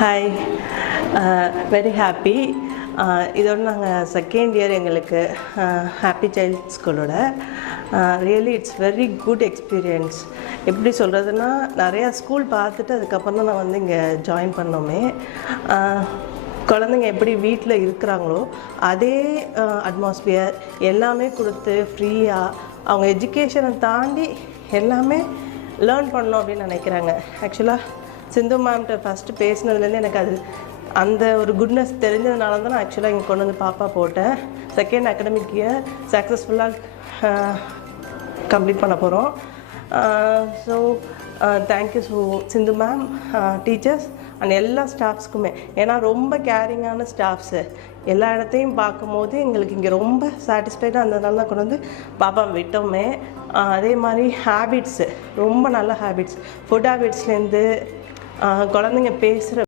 Hi, very happy. இதோட நாங்கள் second year எங்களுக்கு ஹாப்பி சைல்ட் ஸ்கூலோட. Really it's very good experience. எப்படி சொல்கிறதுனா, நிறையா ஸ்கூல் பார்த்துட்டு அதுக்கப்புறம் தான் நான் வந்து இங்கே ஜாயின் பண்ணோமே. குழந்தைங்க எப்படி வீட்டில் இருக்கிறாங்களோ அதே அட்மாஸ்பியர் எல்லாமே கொடுத்து ஃப்ரீயாக அவங்க எஜுகேஷனை தாண்டி எல்லாமே லேர்ன் பண்ணணும் அப்படின்னு நினைக்கிறாங்க. ஆக்சுவலாக சிந்து மேம்கிட்ட ஃபஸ்ட்டு பேசினதுலேருந்து எனக்கு அது அந்த ஒரு குட்னஸ் தெரிஞ்சதுனால தான் நான் ஆக்சுவலாக இங்கே கொண்டு வந்து பாப்பா போட்டேன். செகண்ட் அகடமிக் இயர் சக்ஸஸ்ஃபுல்லாக கம்ப்ளீட் பண்ண போகிறோம். So thank you so Sindhu ma'am, teachers and எல்லா ஸ்டாஃப்ஸ்க்குமே. ஏன்னா ரொம்ப கேரிங்கான ஸ்டாஃப்ஸு. எல்லா இடத்தையும் பார்க்கும்போது எங்களுக்கு இங்கே ரொம்ப சாட்டிஸ்ஃபைடாக இருந்ததுனால தான் கொண்டு வந்து பாப்பா விட்டோமே. அதே மாதிரி ஹேபிட்ஸு ரொம்ப நல்ல ஹேபிட்ஸ். ஃபுட் ஹேபிட்ஸ்லேருந்து குழந்தைங்க பேசுகிற